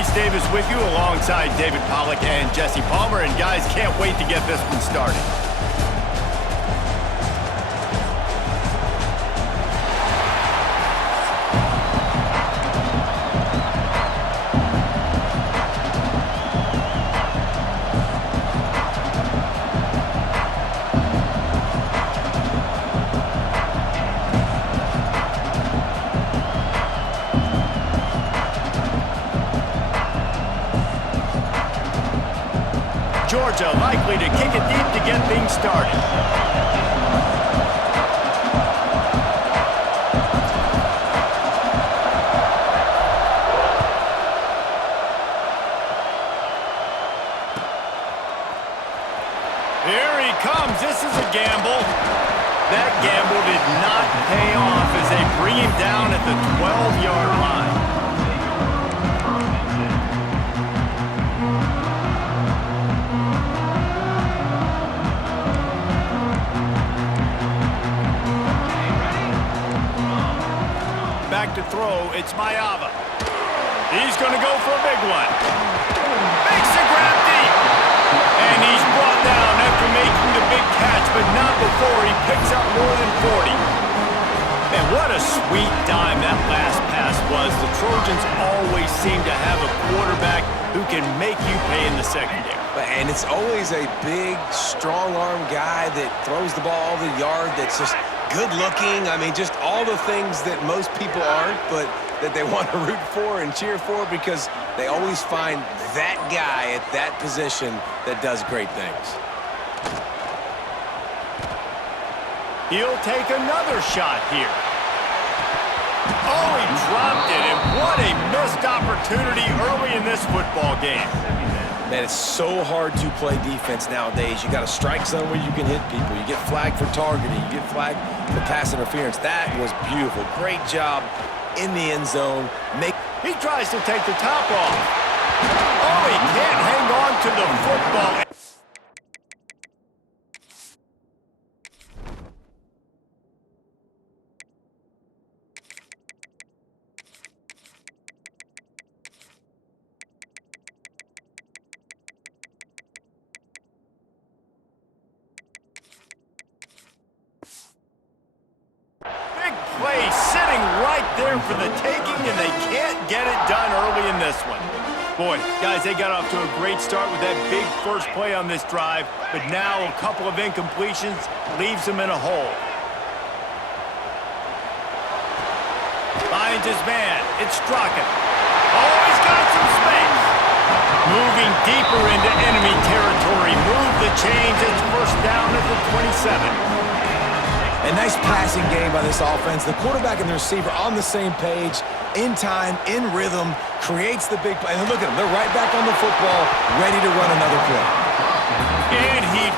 Reese Davis with you alongside David Pollack and Jesse Palmer. And guys, can't wait to get this one started. Georgia likely to kick it deep to get things started. Here he comes. This is a gamble. That gamble did not pay off as they bring him down at the 12-yard line. Back to throw, it's Maiava. He's going to go for a big one. Makes the grab deep. And he's brought down after making the big catch, but not before he picks up more than 40. And what a sweet dime that last pass was. The Trojans always seem to have a quarterback who can make you pay in the secondary. And it's always a big, strong-arm guy that throws the ball over the yard that's just good-looking. I mean, just all the things that most people aren't, but that they want to root for and cheer for because they always find that guy at that position that does great things. He'll take another shot here. Oh, he dropped it, and what a missed opportunity early in this football game. Man, it's so hard to play defense nowadays. You got a strike zone where you can hit people. You get flagged for targeting. You get flagged for pass interference. That was beautiful. Great job in the end zone. He tries to take the top off. Oh, he can't hang on to the football. Play sitting right there for the taking, and they can't get it done early in this one. Boy, guys, they got off to a great start with that big first play on this drive, but now a couple of incompletions leaves them in a hole. Finds his man. It's Straka. Oh, he's got some space. Moving deeper into enemy territory. Move the chains. It's first down at the 27. A nice passing game by this offense. The quarterback and the receiver on the same page, in time, in rhythm, creates the big play. And look at them. They're right back on the football, ready to run another play. And he...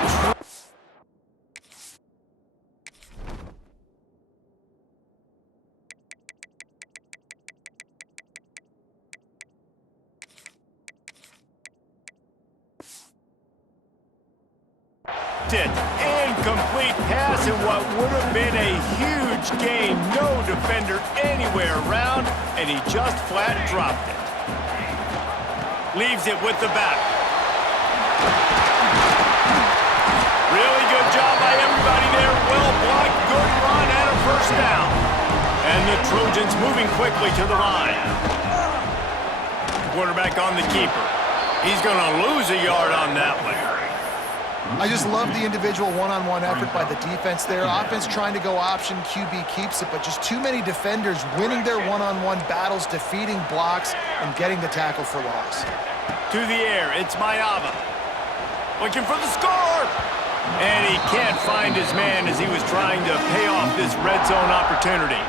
incomplete pass in what would have been a huge gain. No defender anywhere around, and he just flat dropped it. Leaves it with the back. Really good job by everybody there. Well blocked, good run, and a first down. And the Trojans moving quickly to the line. Quarterback on the keeper. He's going to lose a yard on that one. I just love the individual one-on-one effort by the defense there. Offense trying to go option, QB keeps it, but just too many defenders winning their one-on-one battles, defeating blocks, and getting the tackle for loss. To the air, it's Maiava. Looking for the score! And he can't find his man as he was trying to pay off this red zone opportunity.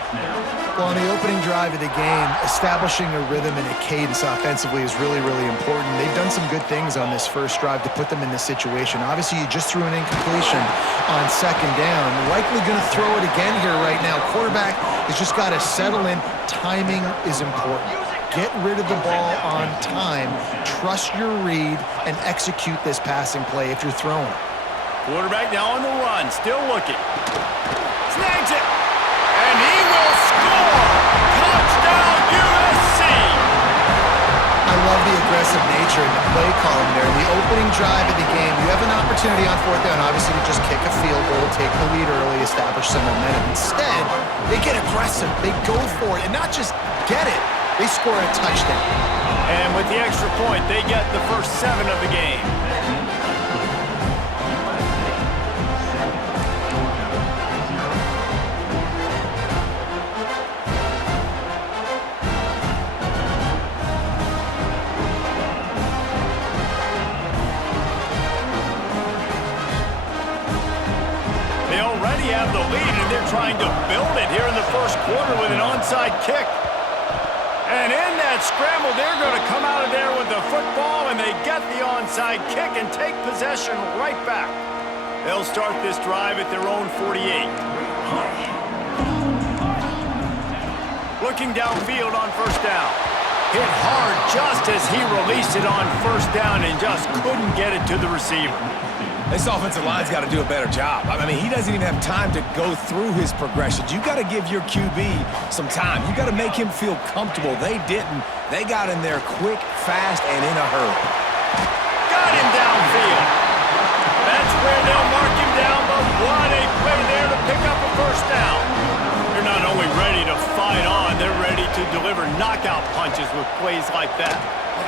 Well, on the opening drive of the game, establishing a rhythm and a cadence offensively is really, really important. They've done some good things on this first drive to put them in this situation. Obviously, you just threw an incompletion on second down. Likely going to throw it again here right now. Quarterback has just got to settle in. Timing is important. Get rid of the ball on time. Trust your read and execute this passing play if you're throwing it. Quarterback now on the run, still looking. Snags it! And he will score! Touchdown, USC! I love the aggressive nature and the play calling there. In the opening drive of the game, you have an opportunity on fourth down, obviously, to just kick a field goal, take the lead early, establish some momentum. Instead, they get aggressive. They go for it, and not just get it. They score a touchdown. And with the extra point, they get the first 7 of the game. They already have the lead, and they're trying to build it here in the first quarter with an onside kick. And in that scramble, they're going to come out of there with the football, and they get the onside kick and take possession right back. They'll start this drive at their own 48. Looking downfield on first down. Hit hard just as he released it on first down and just couldn't get it to the receiver. This offensive line's got to do a better job. I mean, he doesn't even have time to go through his progressions. You got to give your QB some time. You got to make him feel comfortable. They didn't. They got in there quick, fast, and in a hurry. Got him downfield. That's where they'll mark him down, but what a play there to pick up a first down. They're not only ready to fight on, they're ready to deliver knockout punches with plays like that.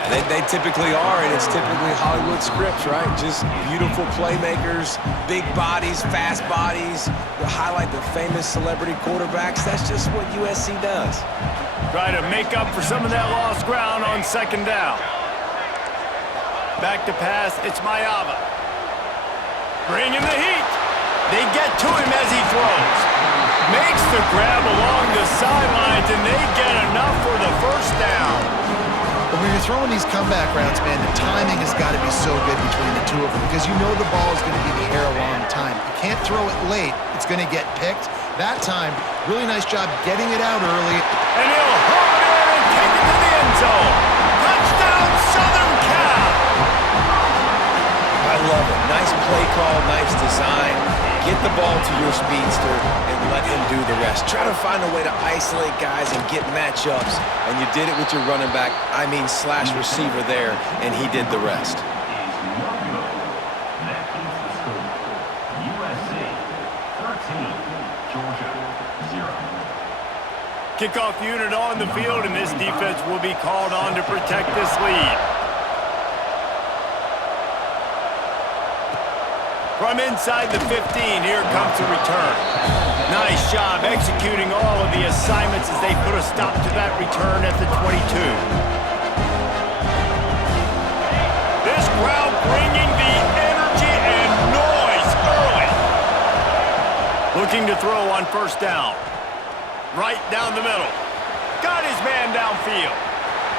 They typically are, and it's typically Hollywood scripts, right? Just beautiful playmakers, big bodies, fast bodies, to highlight the famous celebrity quarterbacks. That's just what USC does. Try to make up for some of that lost ground on second down. Back to pass, it's Maiava. Bringing the heat. They get to him as he throws. Makes the grab along the sidelines, and they get enough for the first down. But when you're throwing these comeback routes, man, the timing has got to be so good between the two of them because you know the ball is going to be in the air a long time. You can't throw it late. It's going to get picked. That time, really nice job getting it out early. And he'll hold it and take it to the end zone. Touchdown, Southern Cal! I love it. Nice play call, nice design. Get the ball to your speedster and let him do the rest. Try to find a way to isolate guys and get matchups, and you did it with your running back, slash receiver there, and he did the rest. Kickoff unit on the field, and this defense will be called on to protect this lead. From inside the 15, here comes the return. Nice job executing all of the assignments as they put a stop to that return at the 22. This crowd bringing the energy and noise early. Looking to throw on first down. Right down the middle. Got his man downfield.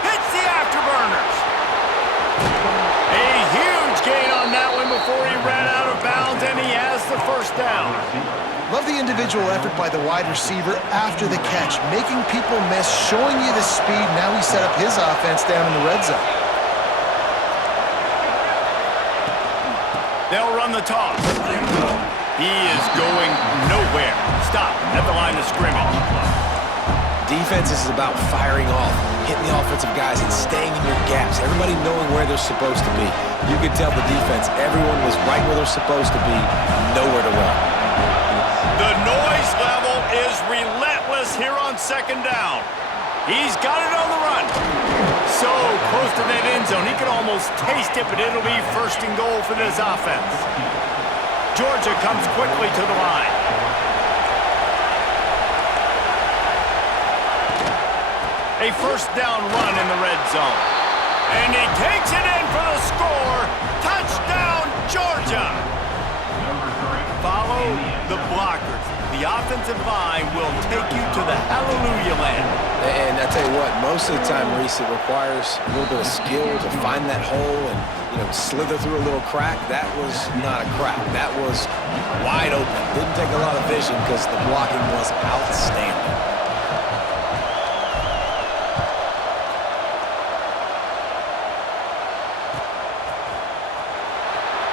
Hits the afterburners. A huge gain on that one before he ran out of bounds, and he has the first down. Love the individual effort by the wide receiver after the catch, making people miss, showing you the speed. Now he set up his offense down in the red zone. They'll run the toss. He is going nowhere. Stop at the line of scrimmage. Defense is about firing off, hitting the offensive guys and staying in your gaps. Everybody knowing where they're supposed to be. You could tell the defense, everyone was right where they're supposed to be, nowhere to run. The noise level is relentless here on second down. He's got it on the run. So close to that end zone, he can almost taste it, but it'll be first and goal for this offense. Georgia comes quickly to the line. A first down run in the red zone. And he takes it in for the score. Touchdown, Georgia. Follow the blockers. The offensive line will take you to the hallelujah land. And I tell you what, most of the time, Reese, it requires a little bit of skill to find that hole and, slither through a little crack. That was not a crack. That was wide open. Didn't take a lot of vision because the blocking was outstanding.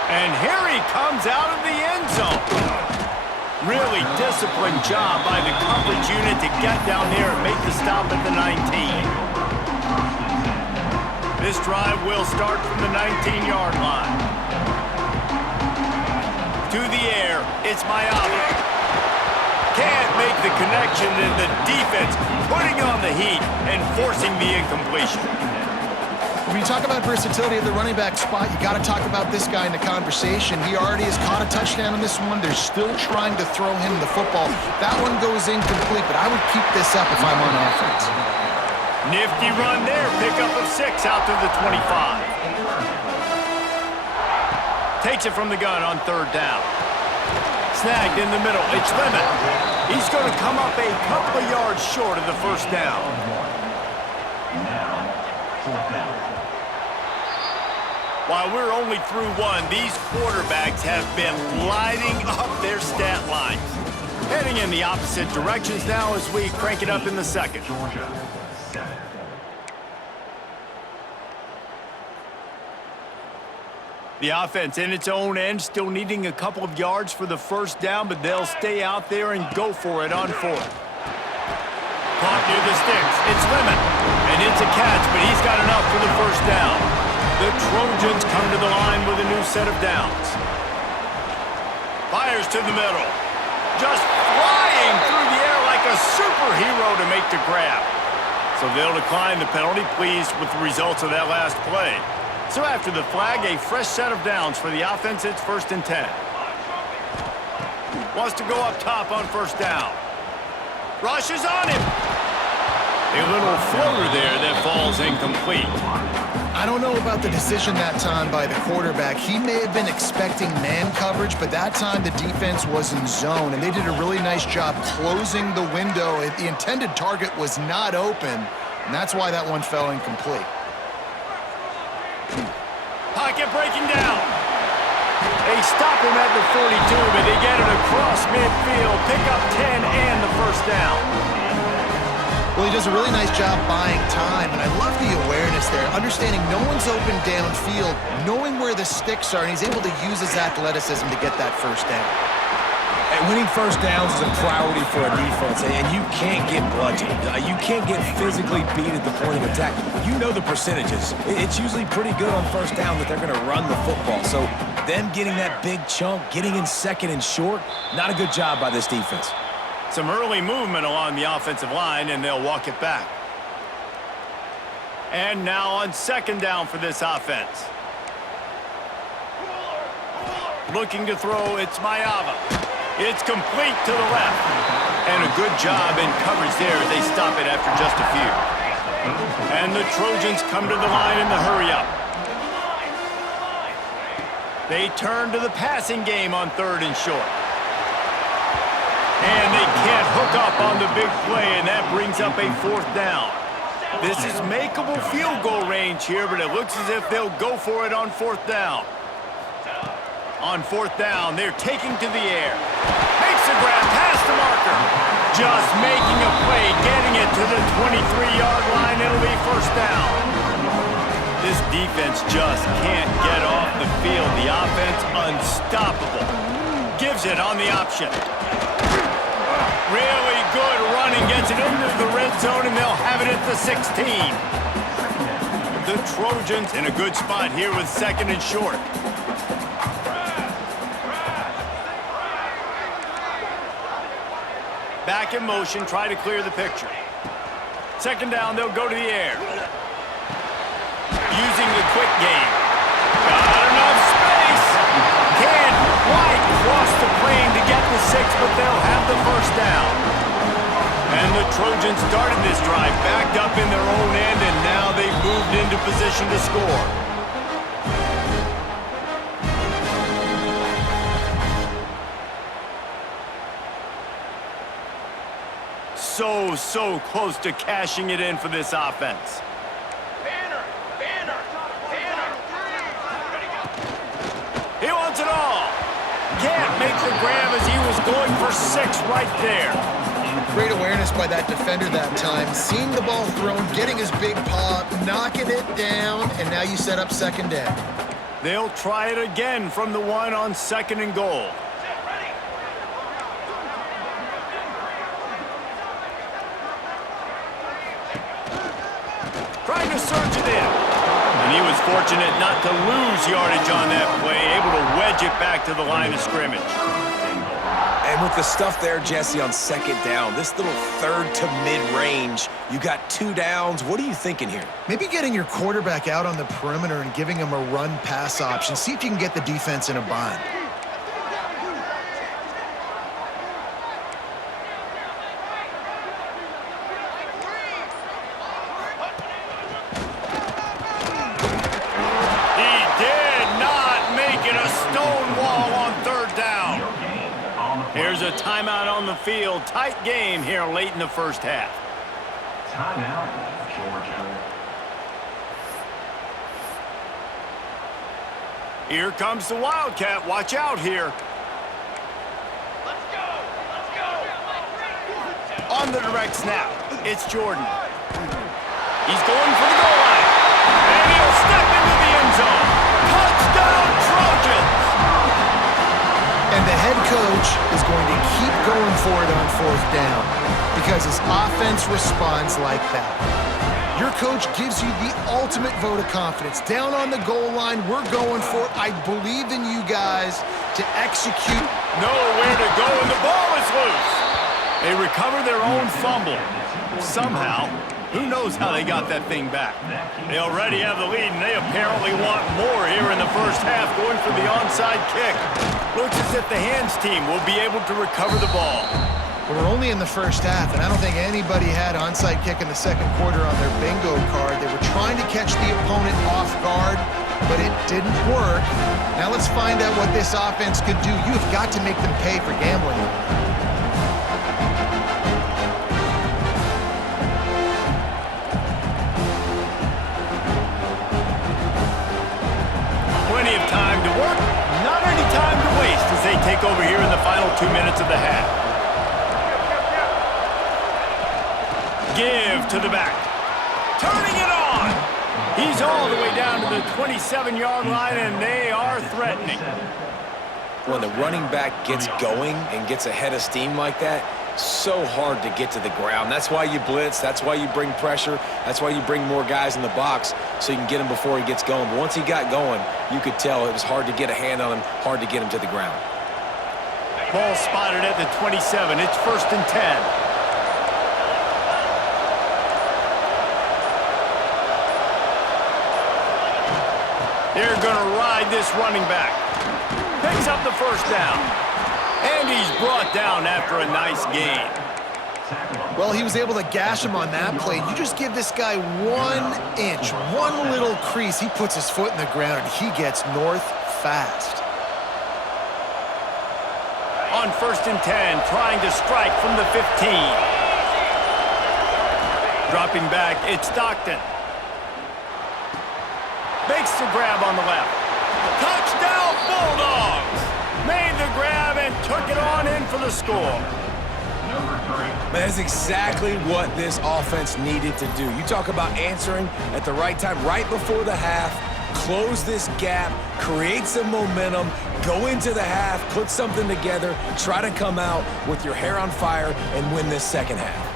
And here he comes out of the end zone. Really disciplined job by the coverage unit to get down there and make the stop at the 19. This drive will start from the 19-yard line. To the air, it's Maiava. Can't make the connection, and the defense putting on the heat and forcing the incompletion. When you talk about versatility of the running back spot, you got to talk about this guy in the conversation. He already has caught a touchdown on this one. They're still trying to throw him the football. That one goes incomplete, but I would keep this up if I'm on offense. Nifty run there. Pickup of 6 out to the 25. Takes it from the gun on 3rd down. Snagged in the middle. It's Lemon. He's going to come up a couple of yards short of the 1st down. While we're only through one, these quarterbacks have been lighting up their stat lines. Heading in the opposite directions now as we crank it up in the 2nd. The offense in its own end, still needing a couple of yards for the 1st down, but they'll stay out there and go for it on 4th. Caught near the sticks. It's Lemon. And it's a catch, but he's got enough for the 1st down. The Trojans come to the line with a new set of downs. Fires to the middle. Just flying through the air like a superhero to make the grab. So they'll decline the penalty, pleased with the results of that last play. So after the flag, a fresh set of downs for the offense. It's 1st and 10. Wants to go up top on 1st down. Rushes on him. A little floater there that falls incomplete. I don't know about the decision that time by the quarterback. He may have been expecting man coverage, but that time the defense was in zone, and they did a really nice job closing the window. The intended target was not open, and that's why that one fell incomplete. Pocket breaking down. They stop him at the 42, but they get it across midfield. Pick up 10 and the 1st down. Well, he does a really nice job buying time, and I love the awareness there, understanding no one's open downfield, knowing where the sticks are, and he's able to use his athleticism to get that 1st down. And winning 1st downs is a priority for a defense, and you can't get bludgeoned. You can't get physically beat at the point of attack. You know the percentages. It's usually pretty good on 1st down that they're going to run the football. So them getting that big chunk, getting in 2nd and short, not a good job by this defense. Some early movement along the offensive line, and they'll walk it back. And now on 2nd down for this offense. Looking to throw, it's Maiava. It's complete to the left. And a good job in coverage there as they stop it after just a few. And the Trojans come to the line in the hurry-up. They turn to the passing game on 3rd and short. And they can't hook up on the big play, and that brings up a 4th down. This is makeable field goal range here, but it looks as if they'll go for it on 4th down. On 4th down, they're taking to the air. Makes a grab past the marker. Just making a play, getting it to the 23-yard line. It'll be 1st down. This defense just can't get off the field. The offense unstoppable. Gives it on the option. Really good running, gets it into the red zone, and they'll have it at the 16. The Trojans in a good spot here with 2nd and short. Back in motion, try to clear the picture. 2nd down, they'll go to the air. Using the quick game. Got enough space. Can't quite cross the plane to get the 6, but they'll have the 1st down. And the Trojans started this drive backed up in their own end, and now they've moved into position to score. So close to cashing it in for this offense. He wants it all. Can't make the grab as he was going for 6 right there. Great awareness by that defender that time. Seeing the ball thrown, getting his big paw, knocking it down, and now you set up 2nd down. They'll try it again from the 1 on 2nd and goal. Trying to surge it in. was fortunate not to lose yardage on that play, able to wedge it back to the line of scrimmage. And with the stuff there, Jesse, on second down, this little third to mid-range, you got 2 downs. What are you thinking here? Maybe getting your quarterback out on the perimeter and giving him a run-pass option. See if you can get the defense in a bind. Here's a timeout on the field. Tight game here late in the first half. Timeout, Georgia. Here comes the Wildcat. Watch out here. Let's go! Let's go! On the direct snap, it's Jordan. He's going for the goal line. And he'll step into the end zone. Touchdown, Trojans! And the head coach is going to keep going for it on fourth down because his offense responds like that. Your coach gives you the ultimate vote of confidence. Down on the goal line, we're going for it. I believe in you guys to execute. Nowhere to go, and the ball is loose. They recover their own fumble. Somehow, who knows how they got that thing back. They already have the lead, and they apparently want more here in the first half, going for the onside kick. Looks as if the hands team will be able to recover the ball. But we're only in the first half, and I don't think anybody had onside kick in the second quarter on their bingo card. They were trying to catch the opponent off guard, but it didn't work. Now let's find out what this offense could do. You have got to make them pay for gambling. Plenty of time to work, not any time to waste as they take over here in the final 2 minutes of the half. Give to the back. Turning it on. He's all the way down to the 27-yard line, and they are threatening. When the running back gets going and gets ahead of steam like that, so hard to get to the ground. That's why you blitz. That's why you bring pressure. That's why you bring more guys in the box so you can get him before he gets going. But once he got going, you could tell it was hard to get a hand on him, hard to get him to the ground. Ball spotted at the 27. It's 1st and 10. They're going to ride this running back. Picks up the first down. And he's brought down after a nice gain. Well, he was able to gash him on that play. You just give this guy 1 inch, one little crease. He puts his foot in the ground, and he gets north fast. On 1st and 10, trying to strike from the 15. Dropping back, it's Stockton. Makes the grab on the left. Touchdown, Bulldogs! Made the grab and took it on in for the score. That's exactly what this offense needed to do. You talk about answering at the right time, right before the half, close this gap, create some momentum, go into the half, put something together, try to come out with your hair on fire and win this second half.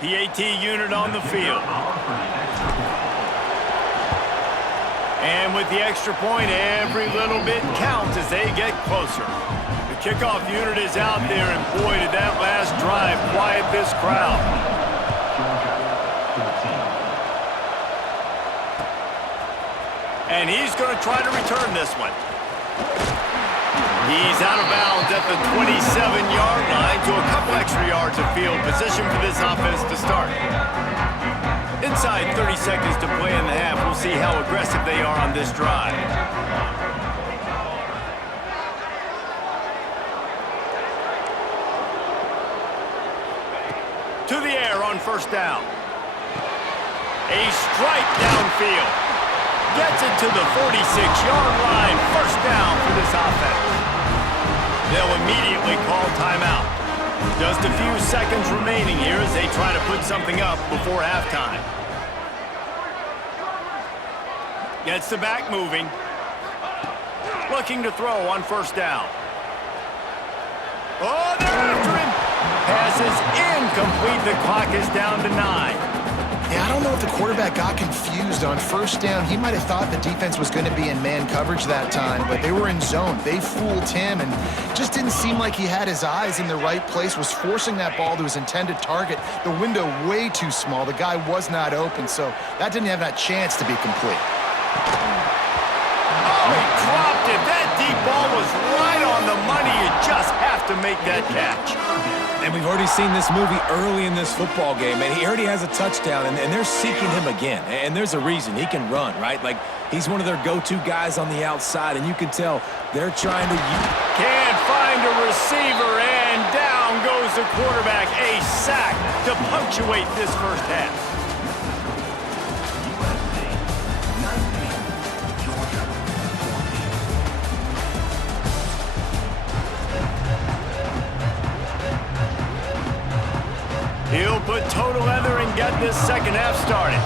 PAT unit on the field. And with the extra point, every little bit counts as they get closer. The kickoff unit is out there, and boy, did that last drive quiet this crowd. And he's going to try to return this one. He's out of bounds at the 27-yard line to a couple extra yards of field position for this offense to start. Inside 30 seconds to play in the half. We'll see how aggressive they are on this drive. To the air on 1st down. A strike downfield. Gets it to the 46-yard line. 1st down for this offense. They'll immediately call timeout. Just a few seconds remaining here as they try to put something up before halftime. Gets the back moving. Looking to throw on 1st down. Oh, they're after him. Pass is incomplete. The clock is down to 9. Yeah, I if the quarterback got confused on first down. He might have thought the defense was going to be in man coverage that time, but they were in zone. They fooled him and just didn't seem like he had his eyes in the right place, was forcing that ball to his intended target. The window way too small. The guy was not open, so that didn't have that chance to be complete. Oh, he dropped it. That deep ball was right on the money. You just have to make that catch. And we've already seen this movie early in this football game, and he already has a touchdown, and they're seeking him again. And there's a reason. He can run, right? Like, he's one of their go-to guys on the outside, and you can tell they're trying to... Can't find a receiver, and down goes the quarterback. A sack to punctuate this first half. He'll put total leather and get this second half started.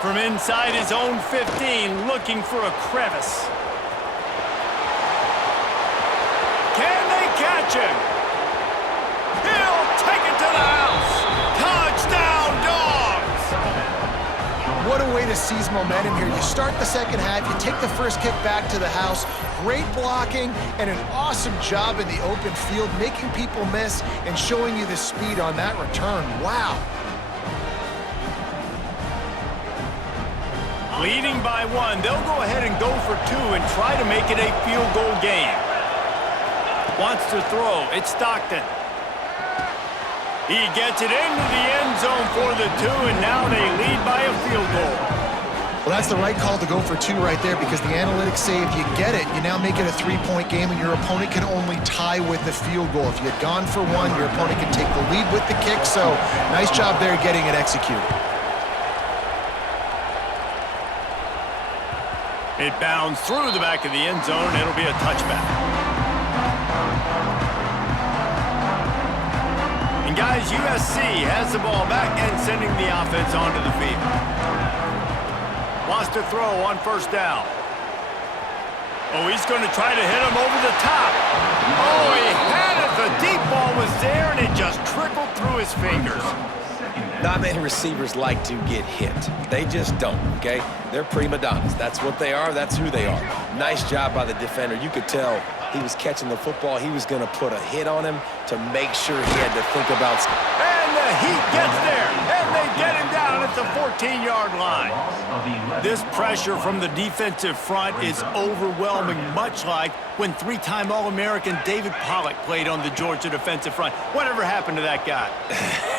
From inside his own 15, looking for a crevice. Can they catch him? He'll take it to the house. Touchdown, Dogs! What a way to seize momentum here. You start the second half, you take the first kick back to the house. Great blocking and an awesome job in the open field, making people miss and showing you the speed on that return. Wow. Leading by 1, they'll go ahead and go for 2 and try to make it a field goal game. Wants to throw, it's Stockton. He gets it into the end zone for the 2, and now they lead by a field goal. Well, that's the right call to go for 2 right there, because the analytics say if you get it, you now make it a 3-point game, and your opponent can only tie with the field goal. If you had gone for 1, your opponent can take the lead with the kick, so nice job there getting it executed. It bounds through the back of the end zone, and it'll be a touchback. And guys, USC has the ball back and sending the offense onto the field. Wants to throw on first down. Oh, he's going to try to hit him over the top. Oh, he had it. The deep ball was there, and it just trickled through his fingers. Not many receivers like to get hit. They just don't, okay? They're prima donnas. That's what they are. That's who they are. Nice job by the defender. You could tell he was catching the football. He was going to put a hit on him to make sure he had to think about... And the Heat gets there, and they get him down at the 14-yard line. This pressure from the defensive front is overwhelming, much like when 3-time All-American David Pollack played on the Georgia defensive front. Whatever happened to that guy?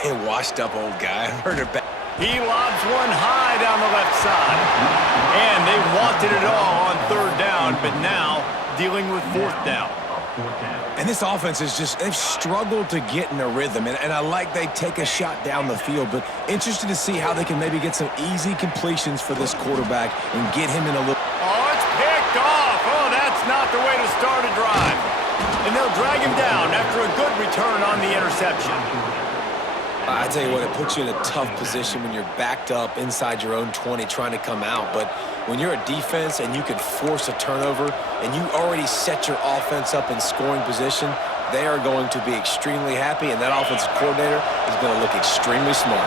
A washed-up old guy. I heard it back. He lobs one high down the left side. And they wanted it all on 3rd down, but now dealing with 4th down. And this offense is just, they've struggled to get in a rhythm. And I like they take a shot down the field, but interested to see how they can maybe get some easy completions for this quarterback and get him in a little... Oh, it's picked off. Oh, that's not the way to start a drive. And they'll drag him down after a good return on the interception. I tell you what, it puts you in a tough position when you're backed up inside your own 20 trying to come out. But when you're a defense and you can force a turnover and you already set your offense up in scoring position, they are going to be extremely happy, and that offensive coordinator is going to look extremely smart.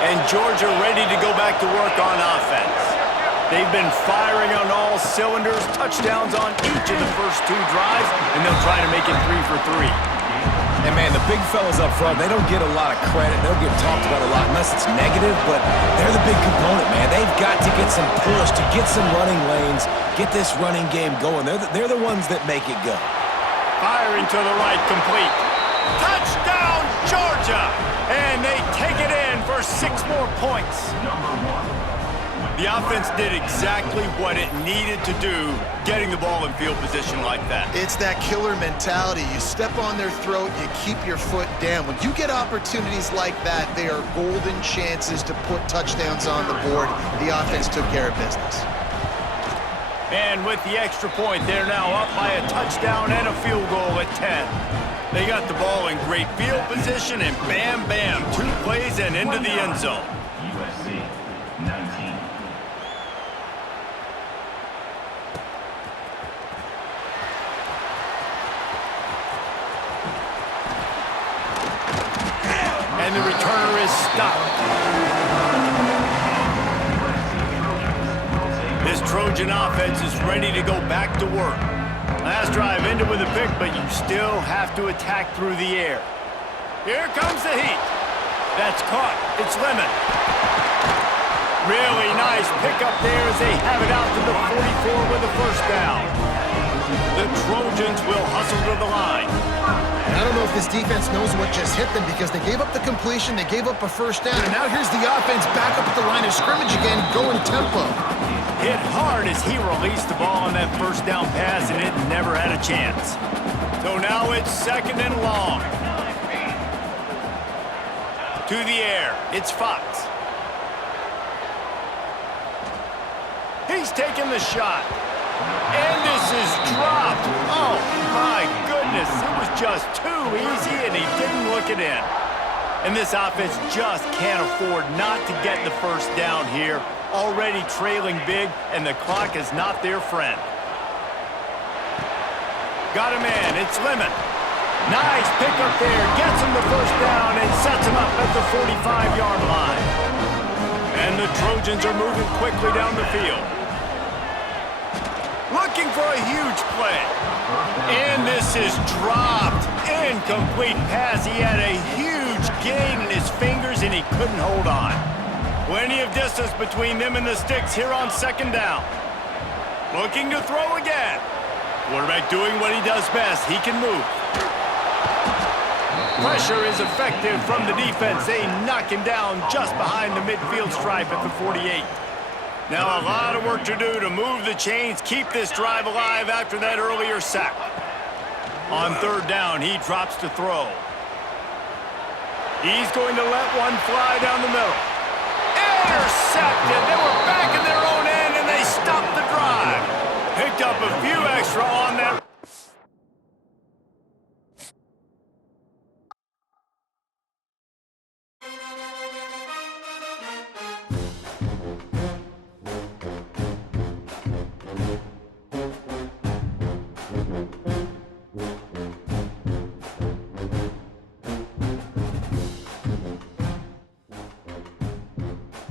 And Georgia ready to go back to work on offense. They've been firing on all cylinders, touchdowns on each of the first 2 drives, and they'll try to make it 3 for 3. And, man, the big fellas up front, they don't get a lot of credit. They don't get talked about a lot unless it's negative, but they're the big component, man. They've got to get some push, to get some running lanes, get this running game going. They're the ones that make it go. Firing to the right, complete. Touchdown, Georgia! And they take it in for 6 more points. The offense did exactly what it needed to do, getting the ball in field position like that. It's that killer mentality. You step on their throat, you keep your foot down. When you get opportunities like that, they are golden chances to put touchdowns on the board. The offense took care of business. And with the extra point, they're now up by a touchdown and a field goal at 10. They got the ball in great field position, and bam, bam, 2 plays and into the end zone. USC 19. And the returner is stopped. This Trojan offense is ready to go back to work. Last drive ended with a pick, but you still have to attack through the air. Here comes the heat. That's caught. It's Lemon. Really nice pickup there as they have it out to the 44 with a first down. The Trojans will hustle to the line. And I don't know if this defense knows what just hit them because they gave up the completion, they gave up a first down, and now here's the offense back up at the line of scrimmage again, going tempo. Hit hard as he released the ball on that first down pass, and it never had a chance. So now it's second and long. To the air, it's Fox. He's taking the shot. And this is dropped. Oh, my goodness. It was just too easy, and he didn't look it in. And this offense just can't afford not to get the first down here. Already trailing big, and the clock is not their friend. Got a man. It's Lemon. Nice pickup there. Gets him the first down and sets him up at the 45-yard line. And the Trojans are moving quickly down the field. Looking for a huge play. And this is dropped. Incomplete pass. He had a huge gain in his fingers, and he couldn't hold on. Plenty of distance between them and the sticks here on second down. Looking to throw again. Quarterback doing what he does best. He can move. Pressure is effective from the defense. They knock him down just behind the midfield stripe at the 48. Now a lot of work to do to move the chains, keep this drive alive after that earlier sack. On third down, he drops to throw. He's going to let one fly down the middle. Intercepted. They were back in their own end, and they stopped the drive. Picked up a few extra on that